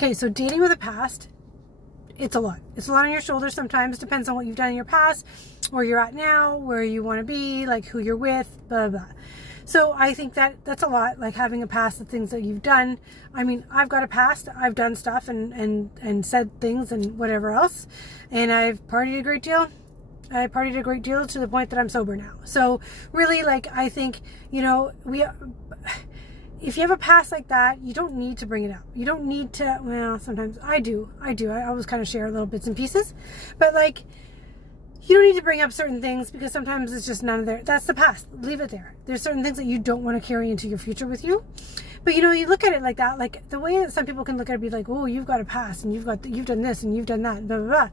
Okay, so dating with a past, it's a lot. It's a lot on your shoulders sometimes. Depends on what you've done in your past, where you're at now, where you want to be, like who you're with, blah, blah. So I think that's a lot, like having a past of things that you've done. I mean, I've got a past. I've done stuff and said things and whatever else. And I've partied a great deal. I partied a great deal to the point that I'm sober now. So really, like, I think, if you have a past like that, you don't need to bring it up. You don't need to, well, sometimes I do. I always kind of share little bits and pieces. But like, you don't need to bring up certain things because sometimes it's just none of their, that's the past. Leave it there. There's certain things that you don't want to carry into your future with you. But you look at it like that, like the way that some people can look at it, be like, oh, you've got a past and you've done this and you've done that, blah, blah, blah.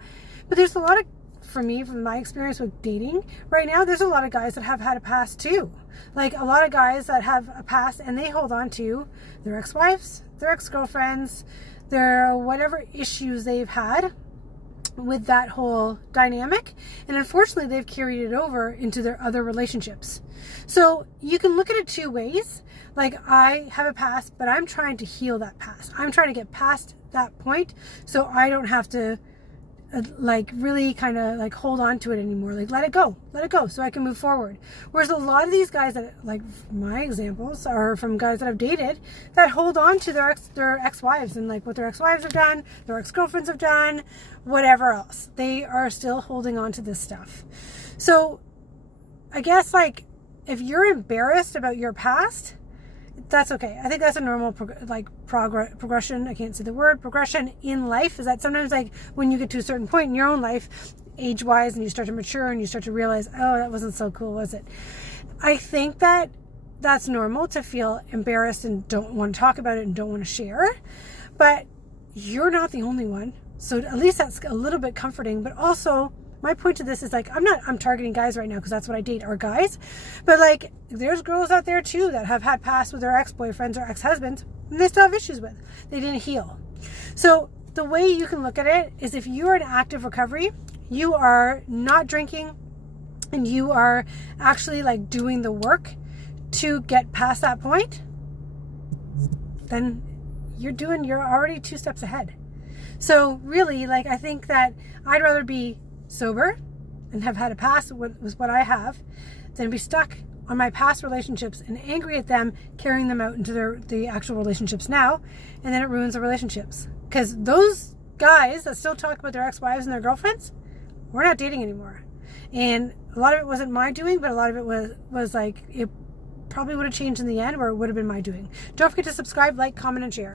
But there's a lot of, for me, from my experience with dating right now, there's a lot of guys that have had a past too. Like a lot of guys that have a past and they hold on to their ex-wives, their ex-girlfriends, their whatever issues they've had with that whole dynamic, and unfortunately they've carried it over into their other relationships. So you can look at it two ways. Like, I have a past, but I'm trying to heal that past. I'm trying to get past that point so I don't have to like really kind of like hold on to it anymore. Like, let it go so I can move forward. Whereas a lot of these guys that, like my examples are from guys that I've dated that hold on to their ex-wives and like what their ex-wives have done, their ex-girlfriends have done, whatever else. They are still holding on to this stuff. So I guess, like, if you're embarrassed about your past, that's okay. I think that's a normal progression. I can't say the word progression in life. Is that sometimes, like, when you get to a certain point in your own life, age-wise, and you start to mature and you start to realize, oh, that wasn't so cool, was it? I think that that's normal to feel embarrassed and don't want to talk about it and don't want to share. But you're not the only one. So at least that's a little bit comforting. But also, my point to this is, like, I'm targeting guys right now because that's what I date, are guys. But like, there's girls out there too that have had past with their ex-boyfriends or ex-husbands and they still have issues with. They didn't heal. So the way you can look at it is, if you're in active recovery, you are not drinking and you are actually like doing the work to get past that point, then you're already 2 steps ahead. So really, like, I think that I'd rather be sober and have had a past with what I have than be stuck on my past relationships and angry at them, carrying them out into the actual relationships now, and then it ruins the relationships. Because those guys that still talk about their ex-wives and their girlfriends, we're not dating anymore. And a lot of it wasn't my doing, but a lot of it was like, it probably would have changed in the end, or it would have been my doing. Don't forget to subscribe, like, comment, and share.